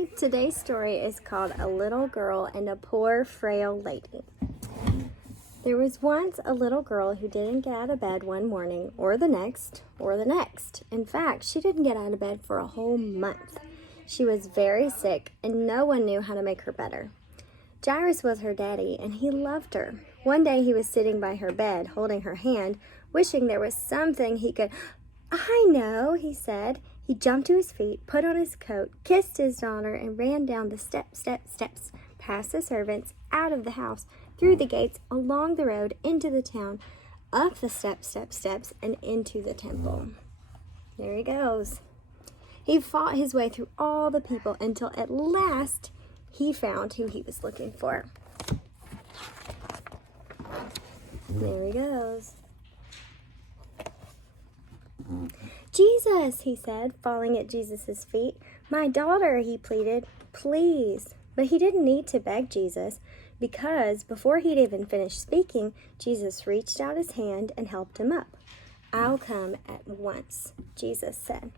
Hi, today's story is called A Little Girl and a Poor Frail Lady. There was once a little girl who didn't get out of bed one morning, or the next, or the next. In fact, she didn't get out of bed for a whole month. She was very sick, and no one knew how to make her better. Jairus was her daddy, and he loved her. One day he was sitting by her bed, holding her hand, wishing there was something he could... "I know," he said. He jumped to his feet, put on his coat, kissed his daughter, and ran down the steps, past the servants, out of the house, through the gates, along the road, into the town, up the steps, and into the temple. There he goes. He fought his way through all the people until at last he found who he was looking for. There he goes. "Jesus," he said, falling at Jesus' feet. "My daughter," he pleaded, "please." But he didn't need to beg Jesus, because before he'd even finished speaking, Jesus reached out his hand and helped him up. "I'll come at once," Jesus said.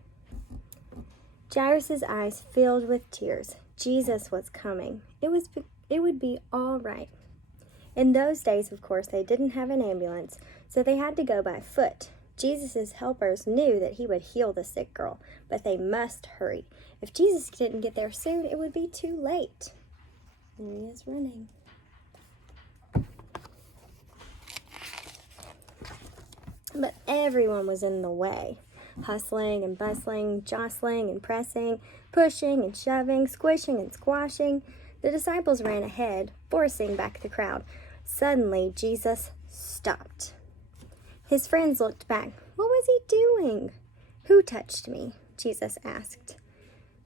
Jairus' eyes filled with tears. Jesus was coming. It would be all right. In those days, of course, they didn't have an ambulance, so they had to go by foot. Jesus' helpers knew that he would heal the sick girl, but they must hurry. If Jesus didn't get there soon, it would be too late. There he is running. But everyone was in the way, hustling and bustling, jostling and pressing, pushing and shoving, squishing and squashing. The disciples ran ahead, forcing back the crowd. Suddenly, Jesus stopped. His friends looked back. What was he doing? "Who touched me?" Jesus asked,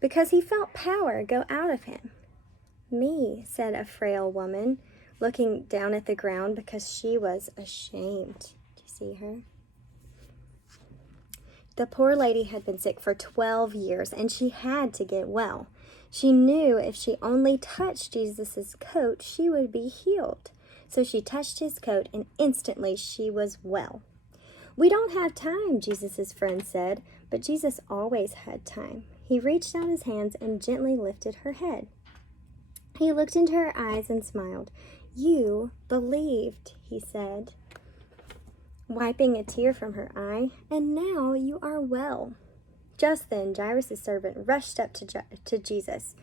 because he felt power go out of him. "Me," said a frail woman, looking down at the ground because she was ashamed. Do you see her? The poor lady had been sick for 12 years, and she had to get well. She knew if she only touched Jesus' coat, she would be healed. So she touched his coat, and instantly she was well. "We don't have time," Jesus' friend said, but Jesus always had time. He reached out his hands and gently lifted her head. He looked into her eyes and smiled. "You believed," he said, wiping a tear from her eye, "and now you are well." Just then, Jairus' servant rushed up to Jesus.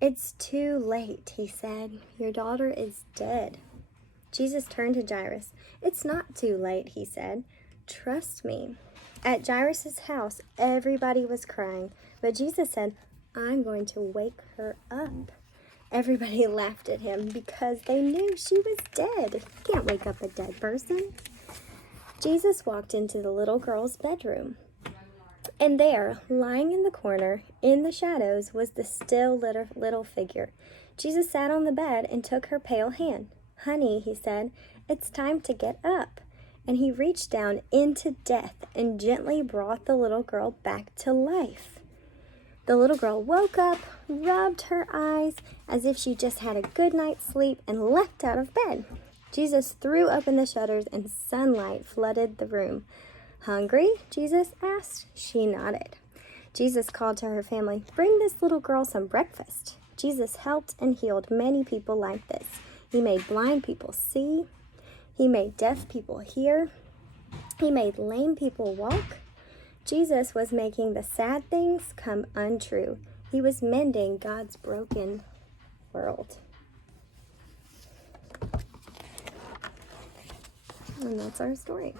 "It's too late," he said. "Your daughter is dead." Jesus turned to Jairus. "It's not too late," he said. "Trust me." At Jairus' house, everybody was crying, but Jesus said, "I'm going to wake her up." Everybody laughed at him because they knew she was dead. You can't wake up a dead person. Jesus walked into the little girl's bedroom. And there, lying in the corner, in the shadows, was the still little figure. Jesus sat on the bed and took her pale hand. "Honey," he said, "it's time to get up." And he reached down into death and gently brought the little girl back to life. The little girl woke up, rubbed her eyes as if she just had a good night's sleep, and leapt out of bed. Jesus threw open the shutters and sunlight flooded the room. "Hungry?" Jesus asked. She nodded. Jesus called to her family, "Bring this little girl some breakfast." Jesus helped and healed many people like this. He made blind people see. He made deaf people hear. He made lame people walk. Jesus was making the sad things come untrue. He was mending God's broken world. And that's our story.